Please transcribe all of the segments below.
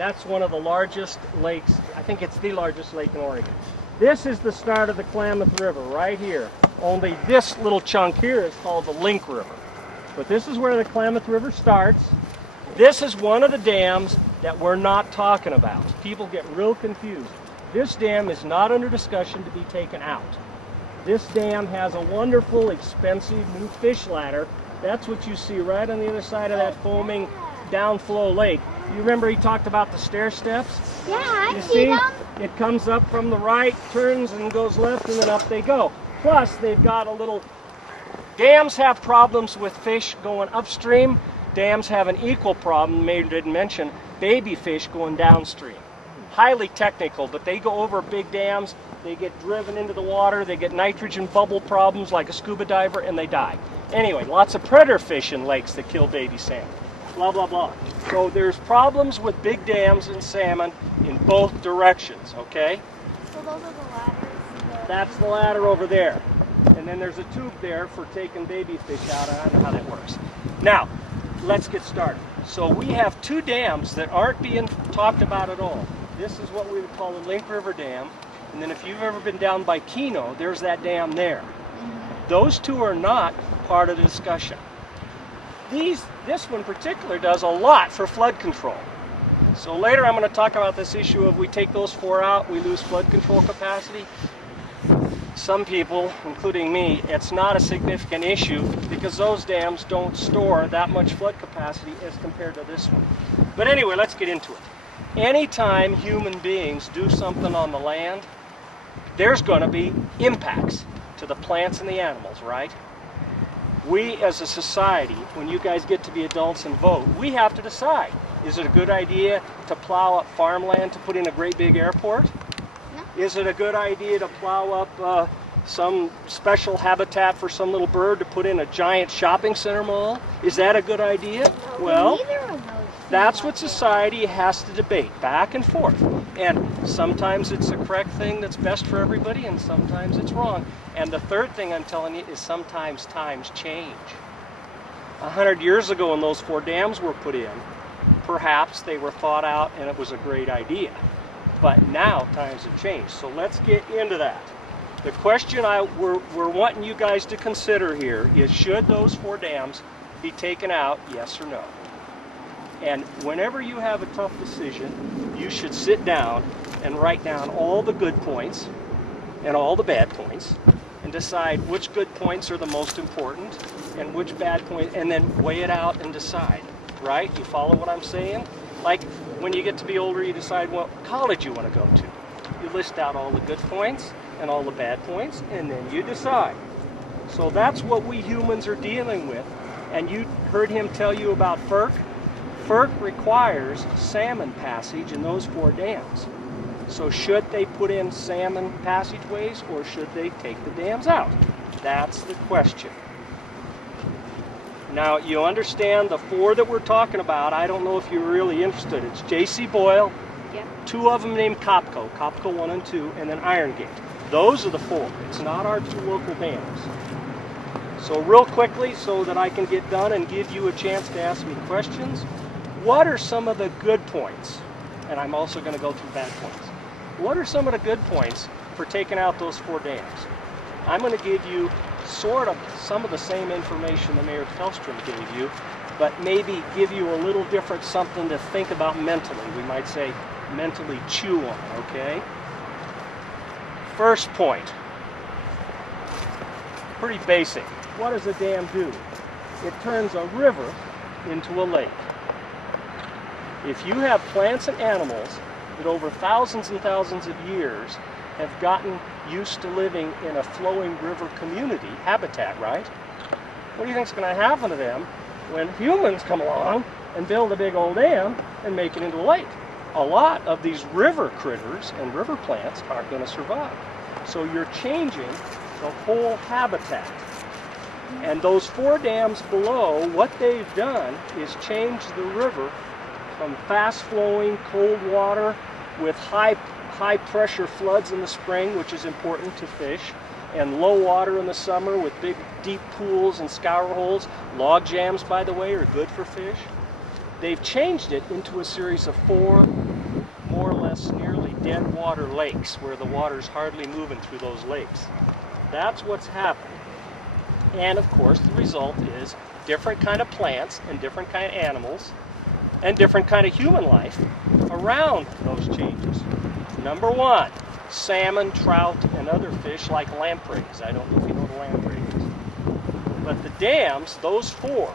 That's one of the largest lakes. I think it's the largest lake in Oregon. This is the start of the Klamath River right here. Only this little chunk here is called the Link River. But this is where the Klamath River starts. This is one of the dams that we're not talking about. People get real confused. This dam is not under discussion to be taken out. This dam has a wonderful, expensive new fish ladder. That's what you see right on the other side of that foaming downflow lake. You remember he talked about the stair steps? Yeah, I see them. It comes up from the right, turns and goes left, and then up they go. Plus, they've got a little... Dams have problems with fish going upstream. Dams have an equal problem, Mayor didn't mention, baby fish going downstream. Highly technical, but they go over big dams, they get driven into the water, they get nitrogen bubble problems like a scuba diver, and they die. Anyway, lots of predator fish in lakes that kill baby salmon. Blah, blah, blah. So there's problems with big dams and salmon in both directions, okay? So those are the ladders? That's the ladder over there. And then there's a tube there for taking baby fish out. I don't know how that works. Now, let's get started. So we have two dams that aren't being talked about at all. This is what we would call the Link River Dam. And then if you've ever been down by Keno, there's that dam there. Those two are not part of the discussion. This one in particular does a lot for flood control. So later I'm going to talk about this issue of we take those four out, we lose flood control capacity. Some people, including me, it's not a significant issue because those dams don't store that much flood capacity as compared to this one. But anyway, let's get into it. Anytime human beings do something on the land, there's going to be impacts to the plants and the animals, right? We as a society, when you guys get to be adults and vote, we have to decide. Is it a good idea to plow up farmland to put in a great big airport? No. Is it a good idea to plow up some special habitat for some little bird to put in a giant shopping center mall? Is that a good idea? No, well, neither of those. That's what society has to debate, back and forth. And sometimes it's the correct thing that's best for everybody, and sometimes it's wrong. And the third thing I'm telling you is sometimes times change. 100 years ago when those four dams were put in, perhaps they were thought out and it was a great idea. But now times have changed, so let's get into that. The question we're wanting you guys to consider here is, should those four dams be taken out, yes or no? And whenever you have a tough decision, you should sit down and write down all the good points and all the bad points and decide which good points are the most important and which bad points, and then weigh it out and decide, right? You follow what I'm saying? Like when you get to be older, you decide what college you want to go to. You list out all the good points and all the bad points, and then you decide. So that's what we humans are dealing with. And you heard him tell you about FERC. FERC requires salmon passage in those four dams. So should they put in salmon passageways or should they take the dams out? That's the question. Now you understand the four that we're talking about. I don't know if you're really interested. It's J.C. Boyle, Yep. two of them named Copco 1 and 2, and then Iron Gate. Those are the four. It's not our two local dams. So real quickly, so that I can get done and give you a chance to ask me questions, what are some of the good points? And I'm also going to go through bad points. What are some of the good points for taking out those four dams? I'm going to give you sort of some of the same information that Mayor Telstra gave you, but maybe give you a little different something to think about mentally. We might say mentally chew on, okay? First point, pretty basic. What does a dam do? It turns a river into a lake. If you have plants and animals that over thousands and thousands of years have gotten used to living in a flowing river community, habitat, right? What do you think is going to happen to them when humans come along and build a big old dam and make it into a lake? A lot of these river critters and river plants aren't going to survive. So you're changing the whole habitat. And those four dams below, what they've done is change the river from fast-flowing cold water with high pressure floods in the spring, which is important to fish, and low water in the summer with big deep pools and scour holes. Log jams, by the way, are good for fish. they've changed it into a series of 4 more or less nearly dead water lakes where the water's hardly moving through those lakes. That's what's happened. And of course the result is different kind of plants and different kind of animals and different kind of human life around those changes. Number 1, salmon, trout, and other fish like lampreys. I don't know if you know what a lamprey is. But the dams, those 4,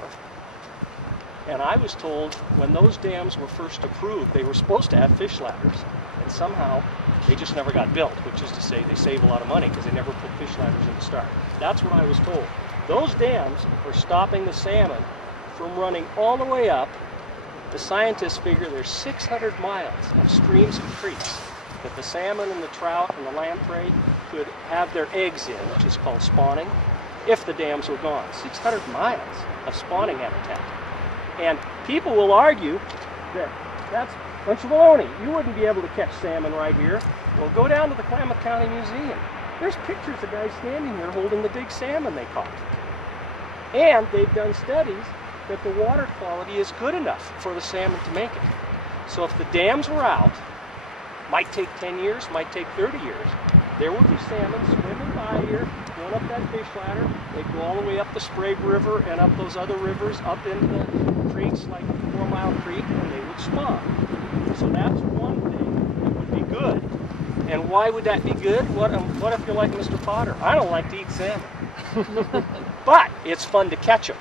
and I was told when those dams were first approved, they were supposed to have fish ladders. And somehow they just never got built, which is to say they save a lot of money because they never put fish ladders in the start. That's what I was told. Those dams are stopping the salmon from running all the way up. The scientists figure there's 600 miles of streams and creeks that the salmon and the trout and the lamprey could have their eggs in, which is called spawning, if the dams were gone. 600 miles of spawning habitat. And people will argue that that's a bunch of baloney. You wouldn't be able to catch salmon right here. Well, go down to the Klamath County Museum. There's pictures of guys standing here holding the big salmon they caught. And they've done studies that the water quality is good enough for the salmon to make it. So if the dams were out, might take 10 years, might take 30 years, there would be salmon swimming by here, going up that fish ladder. They'd go all the way up the Sprague River and up those other rivers, up into the creeks like 4 Mile Creek, and they would spawn. So that's one thing that would be good. And why would that be good? What if you're like Mr. Potter? I don't like to eat salmon. But it's fun to catch them.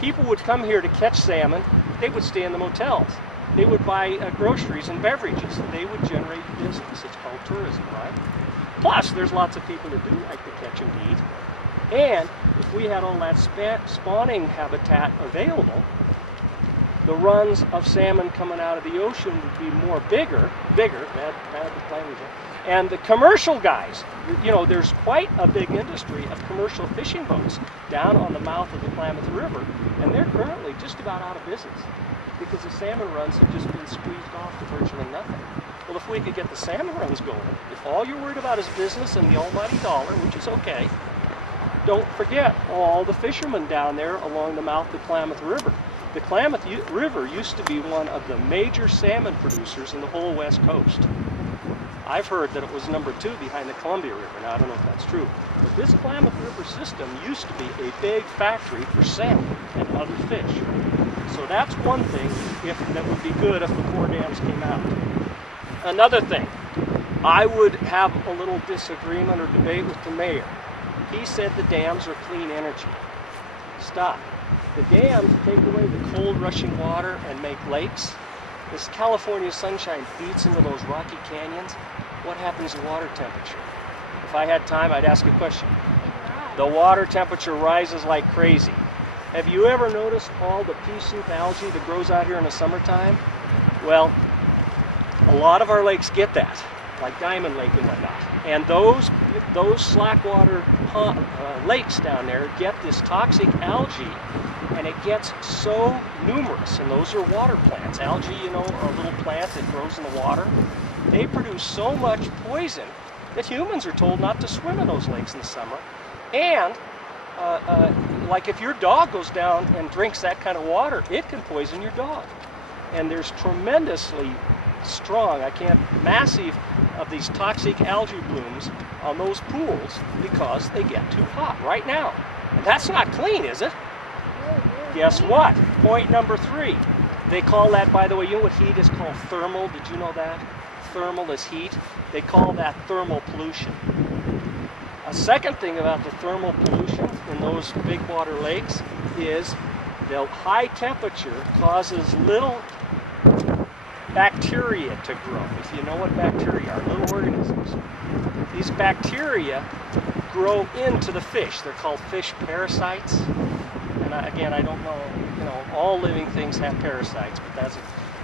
People would come here to catch salmon. They would stay in the motels. They would buy groceries and beverages. They would generate business. It's called tourism, right? Plus, there's lots of people that do like to catch and eat. And if we had all that spawning habitat available, the runs of salmon coming out of the ocean would be bigger, bad language. And the commercial guys, you know, there's quite a big industry of commercial fishing boats down on the mouth of the Klamath River, and they're currently just about out of business because the salmon runs have just been squeezed off to virtually nothing. Well, if we could get the salmon runs going, if all you're worried about is business and the almighty dollar, which is okay, don't forget all the fishermen down there along the mouth of the Klamath River. The Klamath River used to be one of the major salmon producers in the whole West Coast. I've heard that it was number 2 behind the Columbia River. Now, I don't know if that's true. But this Klamath River system used to be a big factory for salmon and other fish. So that's one thing that would be good if the 4 dams came out. Another thing, I would have a little disagreement or debate with the mayor. He said the dams are clean energy. Stop. The dams take away the cold rushing water and make lakes. This California sunshine beats into those rocky canyons. What happens to water temperature? If I had time, I'd ask a question. The water temperature rises like crazy. Have you ever noticed all the pea soup algae that grows out here in the summertime? Well, a lot of our lakes get that, like Diamond Lake and whatnot. And those slackwater lakes down there get this toxic algae, and it gets so numerous, and those are water plants. Algae, you know, are a little plant that grows in the water. They produce so much poison that humans are told not to swim in those lakes in the summer. And like if your dog goes down and drinks that kind of water, it can poison your dog. And there's tremendously strong, massive of these toxic algae blooms on those pools because they get too hot right now. And that's not clean, is it? Guess what? Point number 3. They call that, by the way, you know what heat is called? Thermal. Did you know that? Thermal is heat. They call that thermal pollution. A second thing about the thermal pollution in those big water lakes is the high temperature causes little bacteria to grow. If you know what bacteria are, little organisms. These bacteria grow into the fish. They're called fish parasites. And again, I don't know, you know, all living things have parasites, but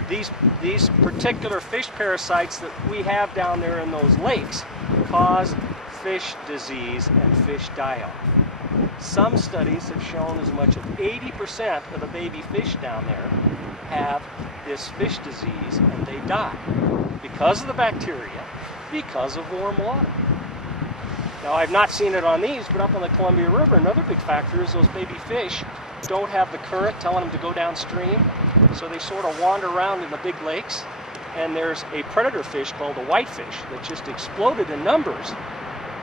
these particular fish parasites that we have down there in those lakes cause fish disease and fish die-off. Some studies have shown as much as 80% of the baby fish down there have this fish disease and they die because of the bacteria, because of warm water. Now, I've not seen it on these, but up on the Columbia River, another big factor is those baby fish don't have the current telling them to go downstream. So they sort of wander around in the big lakes, and there's a predator fish called a whitefish that just exploded in numbers.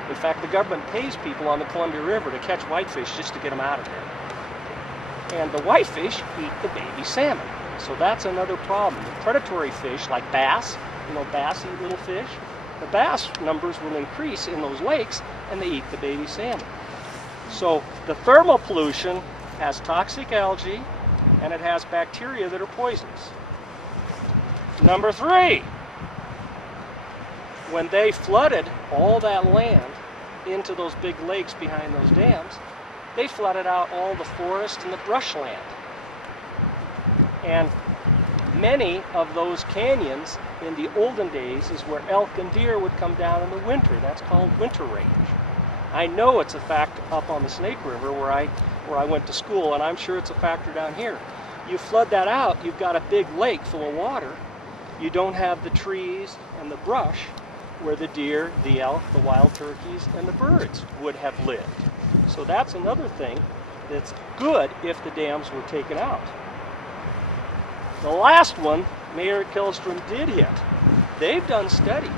In fact, the government pays people on the Columbia River to catch whitefish just to get them out of there. And the whitefish eat the baby salmon. So that's another problem. The predatory fish like bass, bass eat little fish. The bass numbers will increase in those lakes, and they eat the baby salmon. So the thermal pollution has toxic algae, and it has bacteria that are poisonous. Number 3, when they flooded all that land into those big lakes behind those dams, they flooded out all the forest and the brushland. And many of those canyons in the olden days is where elk and deer would come down in the winter. That's called winter range. I know it's a fact up on the Snake River where I went to school, and I'm sure it's a factor down here. You flood that out, you've got a big lake full of water. You don't have the trees and the brush where the deer, the elk, the wild turkeys, and the birds would have lived. So that's another thing that's good if the dams were taken out. The last one, Mayor Kellstrom did hit. They've done studies.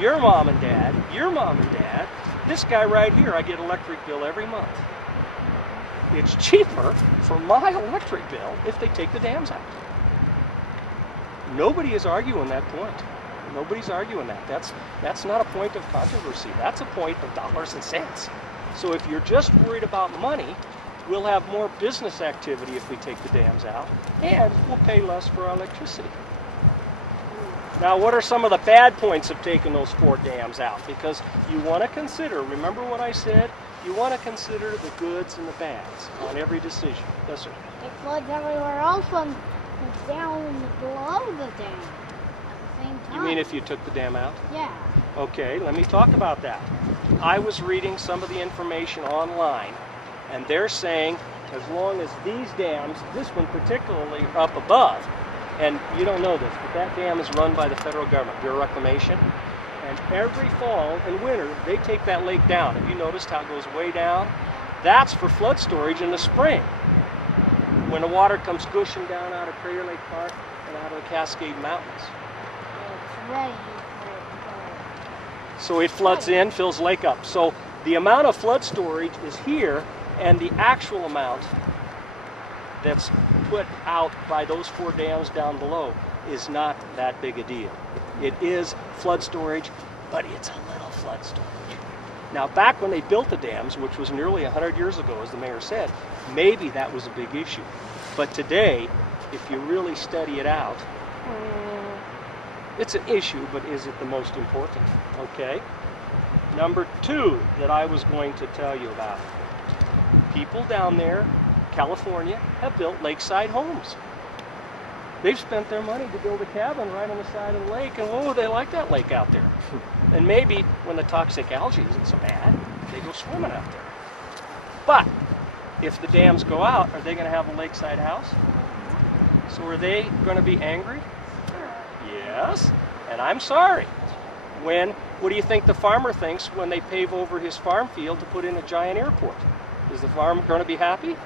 Your mom and dad, this guy right here, I get electric bill every month. It's cheaper for my electric bill if they take the dams out. Nobody is arguing that point. Nobody's arguing that. That's not a point of controversy. That's a point of dollars and cents. So if you're just worried about money, we'll have more business activity if we take the dams out, and we'll pay less for our electricity. Now, what are some of the bad points of taking those 4 dams out? Because you want to consider, remember what I said, you want to consider the goods and the bads on every decision. Yes, sir? It floods everywhere else and down below the dam at the same time. You mean if you took the dam out? Yeah. Okay, let me talk about that. I was reading some of the information online, and they're saying as long as these dams, this one particularly up above, and you don't know this, but that dam is run by the federal government, Bureau of Reclamation, and every fall and winter they take that lake down. Have you noticed how it goes way down? That's for flood storage in the spring, when the water comes gushing down out of Crater Lake Park and out of the Cascade Mountains. It's ready for it to go. So it floods in, fills the lake up. So the amount of flood storage is here, and the actual amount that's put out by those 4 dams down below is not that big a deal. It is flood storage, but it's a little flood storage. Now, back when they built the dams, which was nearly 100 years ago, as the mayor said, maybe that was a big issue. But today, if you really study it out, it's an issue, but is it the most important? Okay. Number 2 that I was going to tell you about. People down there, California, have built lakeside homes. They've spent their money to build a cabin right on the side of the lake, and whoa, they like that lake out there. And maybe when the toxic algae isn't so bad, they go swimming out there. But if the dams go out, are they going to have a lakeside house? So are they going to be angry? Yes, and I'm sorry. What do you think the farmer thinks when they pave over his farm field to put in a giant airport? Is the farmer going to be happy?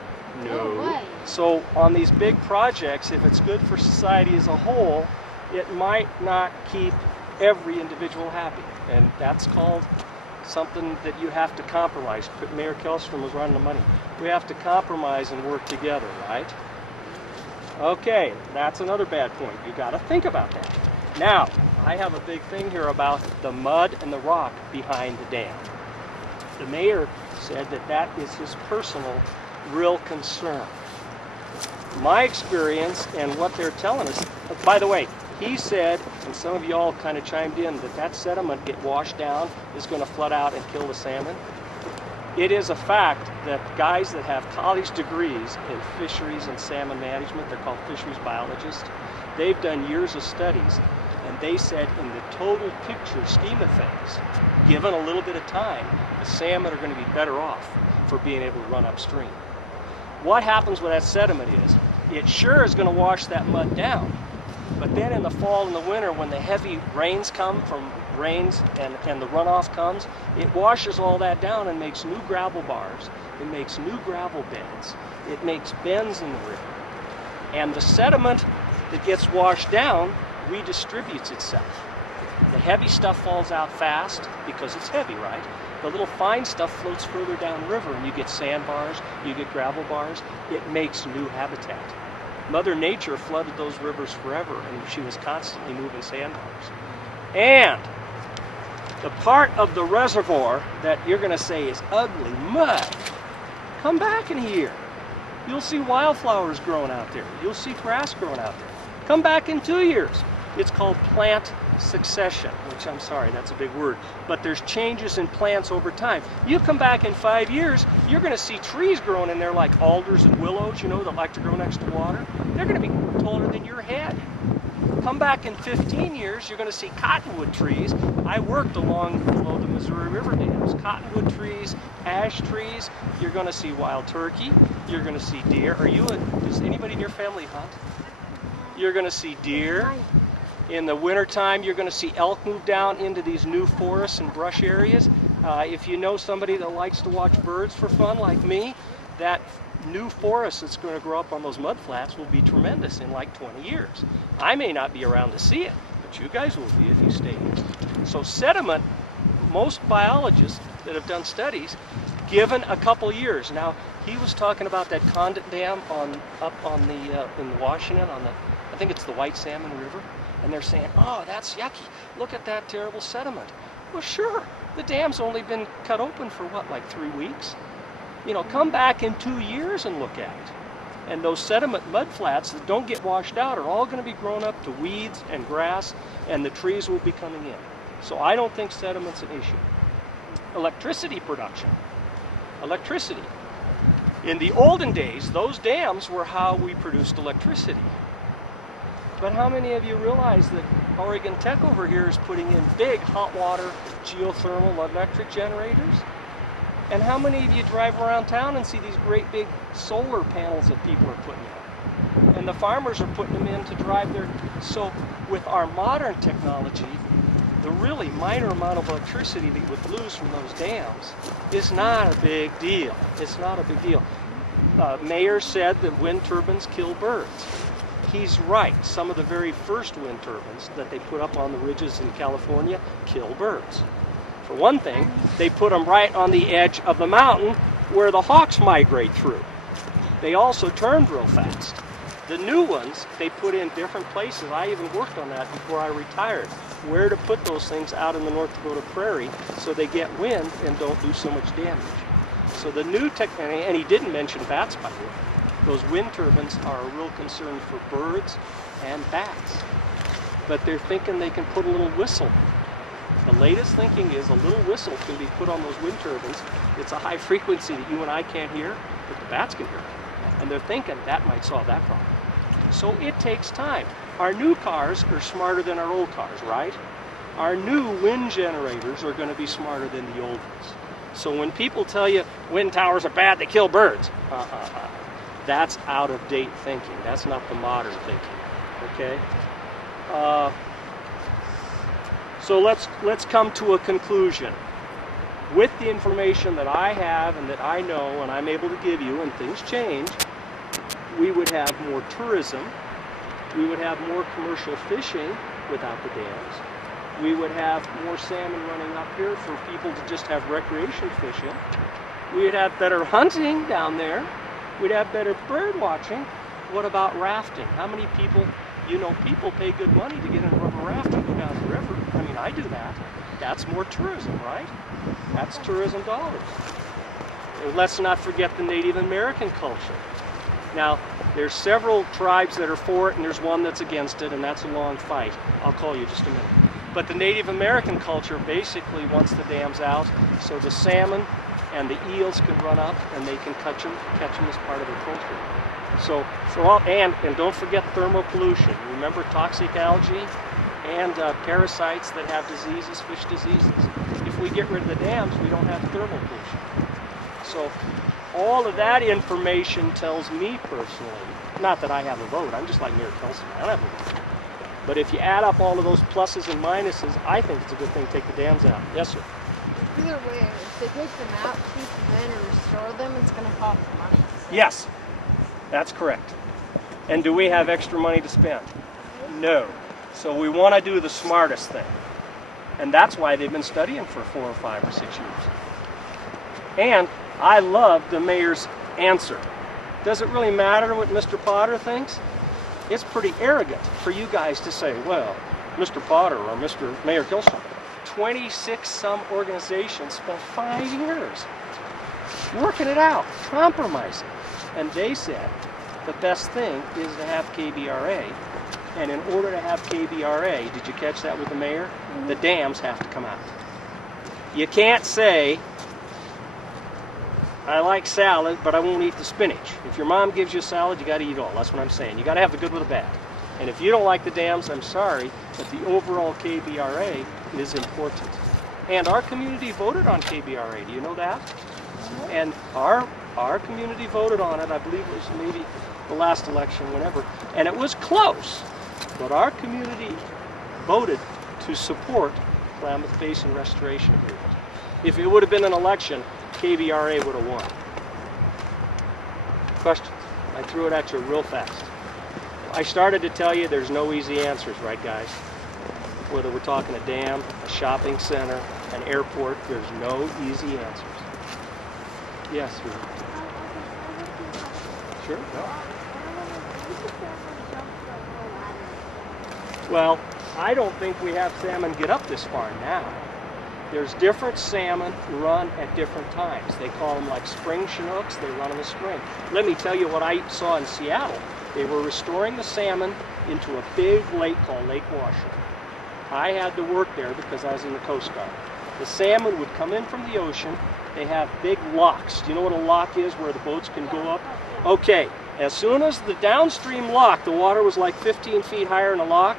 No. So on these big projects, if it's good for society as a whole, it might not keep every individual happy. And that's called something that you have to compromise. Mayor Kellstrom was running the money. We have to compromise and work together, right? Okay, that's another bad point. You got to think about that. Now, I have a big thing here about the mud and the rock behind the dam. The mayor said that that is his personal real concern. My experience and what they're telling us, by the way, he said, and some of y'all kind of chimed in, that sediment get washed down is going to flood out and kill the salmon. It is a fact that guys that have college degrees in fisheries and salmon management, they're called fisheries biologists, they've done years of studies, and they said in the total picture scheme of things, given a little bit of time, the salmon are going to be better off for being able to run upstream. What happens with that sediment is, it sure is going to wash that mud down, but then in the fall and the winter, when the heavy rains come from rains and the runoff comes, it washes all that down and makes new gravel bars. It makes new gravel beds. It makes bends in the river. And the sediment that gets washed down redistributes itself. The heavy stuff falls out fast because it's heavy, right? The little fine stuff floats further downriver, and you get sandbars, you get gravel bars. It makes new habitat. Mother Nature flooded those rivers forever, and she was constantly moving sandbars. And the part of the reservoir that you're going to say is ugly mud, come back in here. You'll see wildflowers growing out there. You'll see grass growing out there. Come back in 2 years. It's called plant succession, which I'm sorry, that's a big word, but there's changes in plants over time. You come back in 5 years, you're going to see trees growing in there like alders and willows, you know, that like to grow next to water. They're going to be taller than your head. Come back in 15 years, you're going to see cottonwood trees. I worked below the Missouri River dams. Cottonwood trees, ash trees. You're going to see wild turkey. You're going to see deer. Does anybody in your family hunt? You're going to see deer. In the wintertime, you're going to see elk move down into these new forests and brush areas. If you know somebody that likes to watch birds for fun like me, that new forest that's going to grow up on those mud flats will be tremendous in like 20 years. I may not be around to see it, but you guys will be if you stay here. So sediment, most biologists that have done studies, given a couple years. Now, he was talking about that Condit Dam in Washington on the, I think it's the White Salmon River. And they're saying, oh, that's yucky. Look at that terrible sediment. Well, sure. The dam's only been cut open for what, like 3 weeks? You know, come back in 2 years and look at it. And those sediment mudflats that don't get washed out are all going to be grown up to weeds and grass, and the trees will be coming in. So I don't think sediment's an issue. Electricity production. Electricity. In the olden days, those dams were how we produced electricity. But how many of you realize that Oregon Tech over here is putting in big hot water geothermal electric generators? And how many of you drive around town and see these great big solar panels that people are putting in? And the farmers are putting them in to drive their... So with our modern technology, the really minor amount of electricity that you would lose from those dams is not a big deal. It's not a big deal. Mayor said that wind turbines kill birds. He's right. Some of the very first wind turbines that they put up on the ridges in California kill birds. For one thing, they put them right on the edge of the mountain where the hawks migrate through. They also turn real fast. The new ones, they put in different places. I even worked on that before I retired. Where to put those things out in the North Dakota prairie so they get wind and don't do so much damage. So the new technology, and he didn't mention bats by the way. Those wind turbines are a real concern for birds and bats. But they're thinking they can put a little whistle. The latest thinking is a little whistle can be put on those wind turbines. It's a high frequency that you and I can't hear, but the bats can hear it. And they're thinking that might solve that problem. So it takes time. Our new cars are smarter than our old cars, right? Our new wind generators are going to be smarter than the old ones. So when people tell you wind towers are bad, they kill birds. That's out of date thinking. That's not the modern thinking, okay? So let's come to a conclusion. With the information that I have and that I know and I'm able to give you, and things change, we would have more tourism. We would have more commercial fishing without the dams. We would have more salmon running up here for people to just have recreation fishing. We'd have better hunting down there. We'd have better bird watching. What about rafting? How many people, you know, people pay good money to get in a rubber raft and go down the river. I mean, I do that. That's more tourism, right? That's tourism dollars. And let's not forget the Native American culture. Now, there's several tribes that are for it, and there's one that's against it, and that's a long fight. I'll call you just a minute. But the Native American culture basically wants the dams out so the salmon and the eels can run up and they can catch them as part of their culture. So for all, and don't forget thermal pollution. Remember toxic algae and parasites that have diseases, fish diseases. If we get rid of the dams, we don't have thermal pollution. So all of that information tells me personally, not that I have a vote, I'm just like Mayor Kelson, I don't have a vote. But if you add up all of those pluses and minuses, I think it's a good thing to take the dams out. Yes, sir? Either way, if they take them out, keep them in, or restore them, it's going to cost money. So. Yes, that's correct. And do we have extra money to spend? No. So we want to do the smartest thing. And that's why they've been studying for 4 or 5 or 6 years. And I love the mayor's answer. Does it really matter what Mr. Potter thinks? It's pretty arrogant for you guys to say, well, Mr. Potter or Mr. Mayor Kilstrom. 26 some organizations spent 5 years working it out, compromising. And they said the best thing is to have KBRA. And in order to have KBRA, did you catch that with the mayor? The dams have to come out. You can't say, I like salad, but I won't eat the spinach. If your mom gives you a salad, you got to eat all. That's what I'm saying. You got to have the good with the bad. And if you don't like the dams, I'm sorry, but the overall KBRA is important. And our community voted on KBRA. Do you know that? And our community voted on it. I believe it was maybe the last election, whenever. And it was close. But our community voted to support Klamath Basin Restoration Agreement. If it would have been an election, KBRA would have won. Questions? I threw it at you real fast. I started to tell you there's no easy answers, right guys? Whether we're talking a dam, a shopping center, an airport, there's no easy answers. Yes, sir. Sure. No. Well, I don't think we have salmon get up this far now. There's different salmon run at different times. They call them like spring Chinooks. They run in the spring. Let me tell you what I saw in Seattle. They were restoring the salmon into a big lake called Lake Washington. I had to work there because I was in the Coast Guard. The salmon would come in from the ocean. They have big locks. Do you know what a lock is, where the boats can go up? Okay, as soon as the downstream lock, the water was like 15 feet higher in the lock,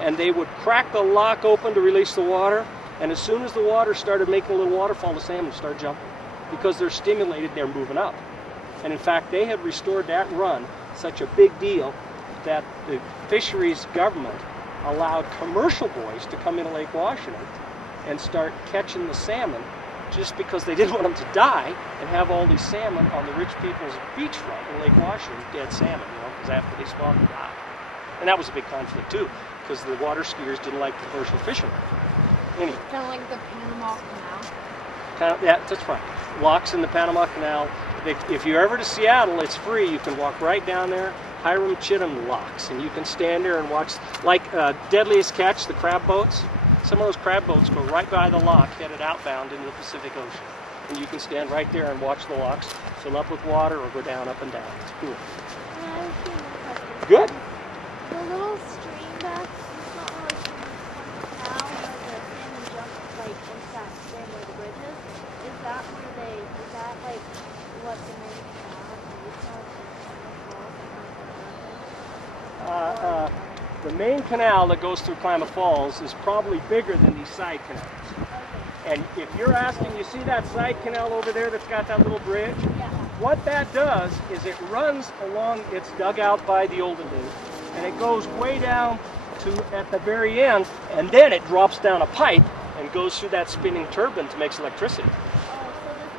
and they would crack the lock open to release the water, and as soon as the water started making a little waterfall, the salmon would start jumping because they're stimulated, they're moving up. And in fact, they had restored that run, such a big deal, that the fisheries government allowed commercial boys to come into Lake Washington and start catching the salmon just because they didn't want them to die and have all these salmon on the rich people's beachfront in Lake Washington, dead salmon, because after they spawned, they died. And that was a big conflict too, because the water skiers didn't like the commercial fishermen. Anyway. Kind of like the Panama Canal. Yeah, that's right. Locks in the Panama Canal. If you're ever to Seattle, it's free. You can walk right down there. Hiram Chittum locks, and you can stand there and watch, like Deadliest Catch, the crab boats. Some of those crab boats go right by the lock, headed outbound into the Pacific Ocean. And you can stand right there and watch the locks fill up with water or go down, up and down. It's cool. Good. The little stream back, it's not really stream now where the salmon jump like into that stream where the bridge is that where is that like what the main canal is? The main canal that goes through Klamath Falls is probably bigger than these side canals. Okay. And if you're asking, you see that side canal over there that's got that little bridge? Yeah. What that does is it runs along, it's dug out by the olden days, and it goes way down to at the very end, and then it drops down a pipe and goes through that spinning turbine to make electricity. Oh, so this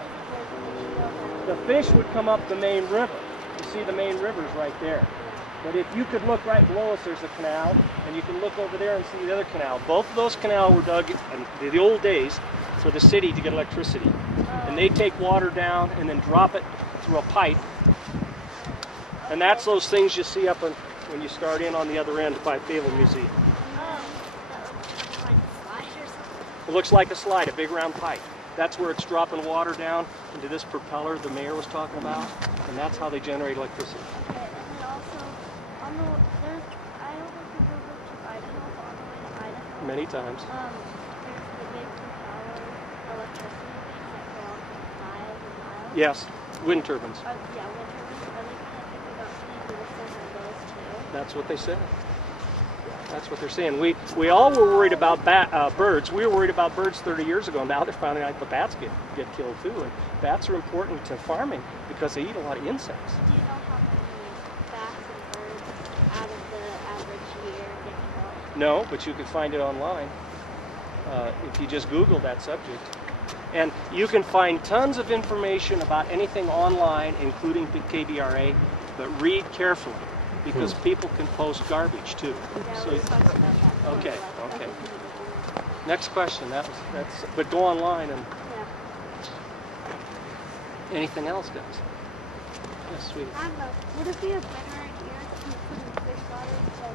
isn't where The fish would come up the main river. You see the main river's right there. But if you could look right below us, there's a canal, and you can look over there and see the other canal. Both of those canals were dug in the old days for the city to get electricity. And they take water down and then drop it through a pipe. And that's those things you see up when you start in on the other end by Fayetteville Museum. It looks like a slide, a big round pipe. That's where it's dropping water down into this propeller the mayor was talking about, and that's how they generate electricity. Okay, and then also, I don't know if you've ever been to Idaho, but on the way to Idaho, Many times. there's the big propeller electricity things that go on for miles and miles. Yes, wind turbines. Yeah, wind turbines. Are they kind of thinking about putting citizens on those too? That's what they said. That's what they're saying. We all were worried about birds. We were worried about birds 30 years ago. Now they're finding out the bats get killed too. And bats are important to farming because they eat a lot of insects. Do you know how many bats and birds out of the average year get killed? No, but you can find it online if you just Google that subject. And you can find tons of information about anything online, including KBRA, but read carefully. because people can post garbage too. Yeah, So, we talked about that. okay, okay. Next question. That's. But go online and. Yeah. Anything else, guys? Yes, sweet. I don't know. Would it be a better idea to put in fish ladders than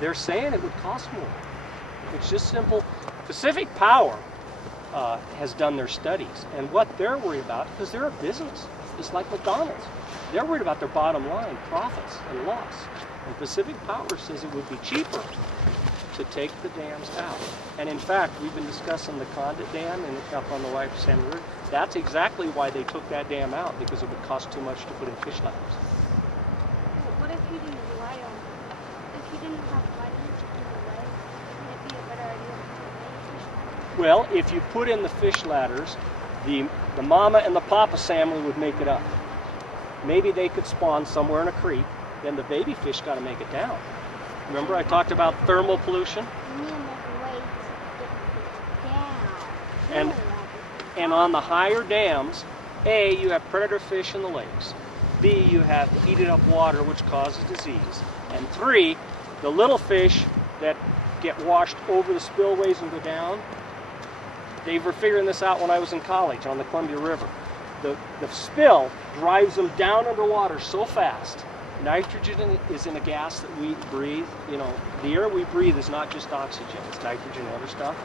They're saying it would cost more. It's just simple. Pacific Power has done their studies, and what they're worried about, because they're a business, just like McDonald's, they're worried about their bottom line, profits and loss. And Pacific Power says it would be cheaper to take the dams out. And in fact, we've been discussing the Condit Dam up on the White Sand River. That's exactly why they took that dam out, because it would cost too much to put in fish ladders. What if you didn't rely on if you didn't have money to delay, would it be a better idea to put in fish ladders? Well, if you put in the fish ladders, the mama and the papa salmon would make it up. Maybe they could spawn somewhere in a creek, then the baby fish got to make it down. Remember I talked about thermal pollution? You need to make a way to get And, fish down. and on the higher dams, A, you have predator fish in the lakes. B, you have heated up water, which causes disease. And 3, the little fish that get washed over the spillways and go down, they were figuring this out when I was in college on the Columbia River. The spill drives them down underwater so fast. Nitrogen is in a gas that we breathe. You know, the air we breathe is not just oxygen, it's nitrogen and other stuff.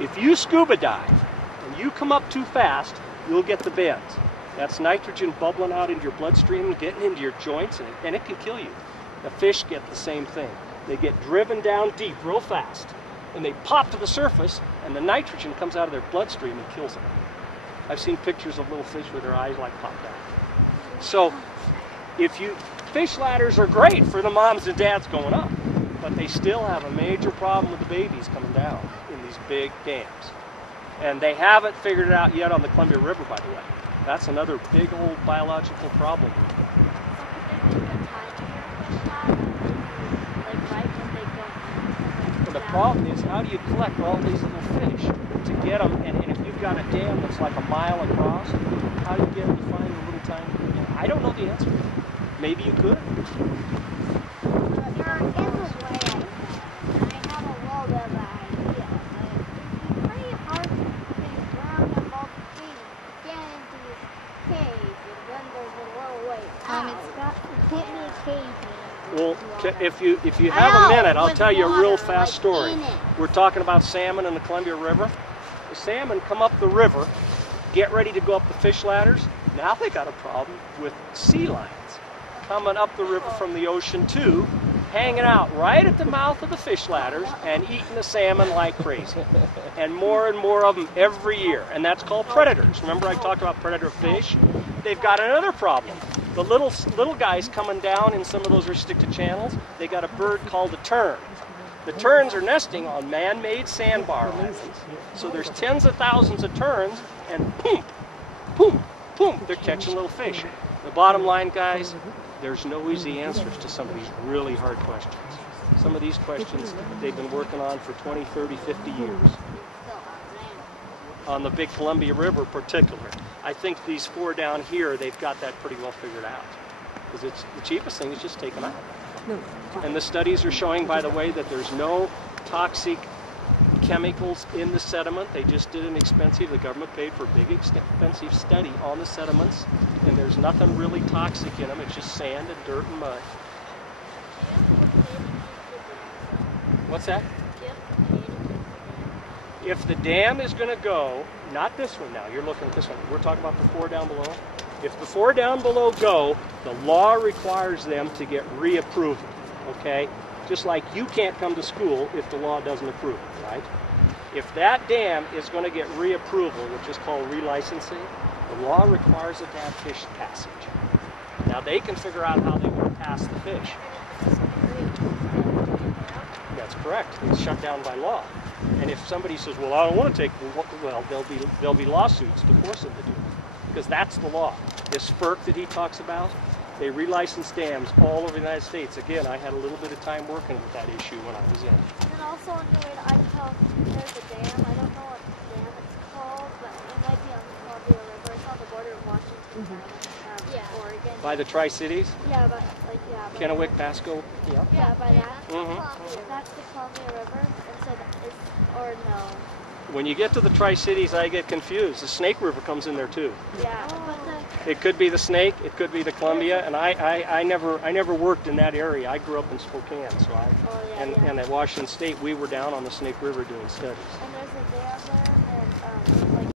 If you scuba dive and you come up too fast, you'll get the bends. That's nitrogen bubbling out into your bloodstream, getting into your joints, and it can kill you. The fish get the same thing. They get driven down deep real fast, and they pop to the surface, and the nitrogen comes out of their bloodstream and kills them. I've seen pictures of little fish with their eyes like popped out. So, fish ladders are great for the moms and dads going up, but they still have a major problem with the babies coming down in these big dams. And they haven't figured it out yet on the Columbia River, by the way. That's another big old biological problem. Well, the problem is, how do you collect all these little fish to get them? And if you've got a dam that's like a mile across, how do you get them to find a little tiny dam? I don't know the answer. Maybe you could. There is a way I have a world of ideas. It's pretty hard to drown them all get into this cave and then there's a little way out. It can't be a cave. Well, if you have a minute, I'll tell you a real fast story. We're talking about salmon in the Columbia River. The salmon come up the river, get ready to go up the fish ladders. Now they got a problem with sea lions coming up the river from the ocean too, hanging out right at the mouth of the fish ladders and eating the salmon like crazy. And more of them every year. And that's called predators. Remember I talked about predator fish? They've got another problem. The little guys coming down in some of those restricted channels, they got a bird called a tern. The terns are nesting on man-made sandbar islands. So there's tens of thousands of terns, and boom, boom, boom, they're catching little fish. The bottom line, guys, there's no easy answers to some of these really hard questions. Some of these questions they've been working on for 20, 30, 50 years. On the big Columbia River particularly. I think these 4 down here, they've got that pretty well figured out. Because it's the cheapest thing is just take them out. And the studies are showing, by the way, that there's no toxic chemicals in the sediment. They just did the government paid for a big expensive study on the sediments, and there's nothing really toxic in them. It's just sand and dirt and mud. What's that? If the dam is going to go, not this one now, you're looking at this one, we're talking about the 4 down below. If the 4 down below go, the law requires them to get reapproval, okay? Just like you can't come to school if the law doesn't approve it, right? If that dam is going to get reapproval, which is called relicensing, the law requires it to have fish passage. Now they can figure out how they want to pass the fish. That's correct. It's shut down by law. And if somebody says, well, I don't want to take, well, there'll be lawsuits to force them to do it. Because that's the law. This FERC that he talks about, they relicense dams all over the United States. Again, I had a little bit of time working with that issue when I was in. And then also on your way to Idaho, there's a dam. I don't know what dam it's called, but it might be on the Columbia River. It's on the border of Washington and Oregon. By the Tri-Cities, Yeah, but like by Kennewick, that. Pasco. Yeah. Yeah, by that. Mm-hmm. That's the Columbia River, and so that is, or no? When you get to the Tri-Cities, I get confused. The Snake River comes in there too. Yeah, but the It could be the Snake, it could be the Columbia, and I never worked in that area. I grew up in Spokane, so and at Washington State, we were down on the Snake River doing studies. And there's a dam there, and